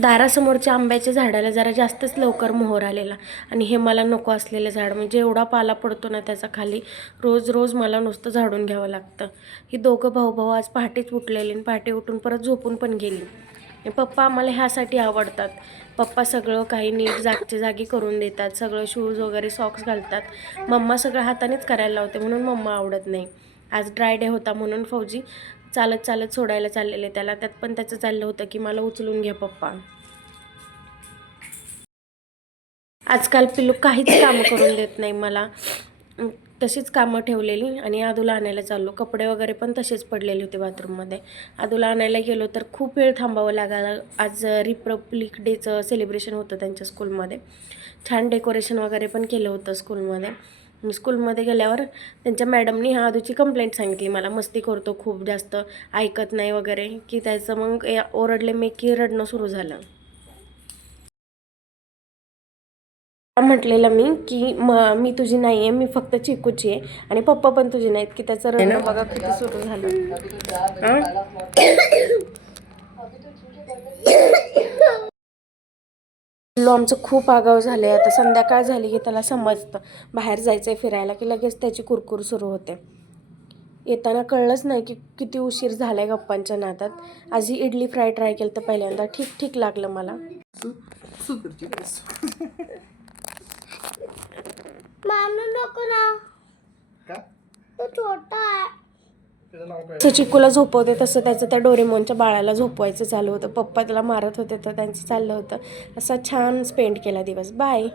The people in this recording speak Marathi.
दारासमोरच्या आंब्याच्या झाडाला जरा जास्तच लवकर मोहर आलेला आणि हे मला नको असलेलं झाड म्हणजे एवढा पाला पडतो ना त्याचा खाली, रोज रोज मला नुसतं झाडून घ्यावं लागतं. ही दोघं भाऊ आज पहाटेच उठलेले आणि पहाटे उठून परत झोपून पण गेली. पप्पा आम्हाला ह्यासाठी आवडतात. पप्पा सगळं काही नीट जागच्या जागी करून देतात, सगळं शूज वगैरे सॉक्स घालतात. मम्मा सगळं हातानेच करायला लावते म्हणून मम्मा आवडत नाही. आज ड्राय डे होता म्हणून फौजी चालत चालत सोडायला चाललेले त्याला, त्यात पण त्याचं चाललं होतं की मला उचलून घ्या पप्पा. आजकाल पिल्लू काहीच कामं करून देत नाही मला. तशीच कामं ठेवलेली आणि आदूला आणायला चाललो. कपडे वगैरे पण तसेच पडलेले होते बाथरूममध्ये. आदूला आणायला गेलो तर खूप वेळ थांबावं लागायला. आज रिपब्लिक डेचं सेलिब्रेशन होतं त्यांच्या स्कूलमध्ये. छान डेकोरेशन वगैरे पण केलं होतं स्कूलमध्ये. स्कूलमध्ये गेल्यावर त्यांच्या मॅडमनी आदूची कंप्लेंट सांगितली, मला मस्ती करतो खूप जास्त, ऐकत नाही वगैरे, की त्याचं मग ओरडले मी की रडणं सुरू झालं. म्हटलेलं मी की मी तुझी नाही आहे, मी फक्त चिकूची आहे आणि पप्पा पण तुझी नाहीत, की त्याचं रडणं बघा किती सुरू झालं. पिल्लू आमचं खूप आगाव झालं आहे. आता संध्याकाळ झाली की त्याला समजतं बाहेर जायचं आहे फिरायला की लगेच त्याची कुरकुर सुरू होते. येताना कळलंच नाही की किती उशीर झाला आहे गप्पांच्या नादात. आज ही इडली फ्राय ट्राय केलं तर पहिल्यांदा ठीक ठीक लागलं मला. नको ना, तो छोटा आहे. चिकूला झोपवते तसं त्याचं त्या डोरेमोनच्या बाळाला झोपवायचं चालू होतं. पप्पा त्याला मारत होते तर त्यांचं चाललं होतं. असा छान स्पेंड केला दिवस. बाय.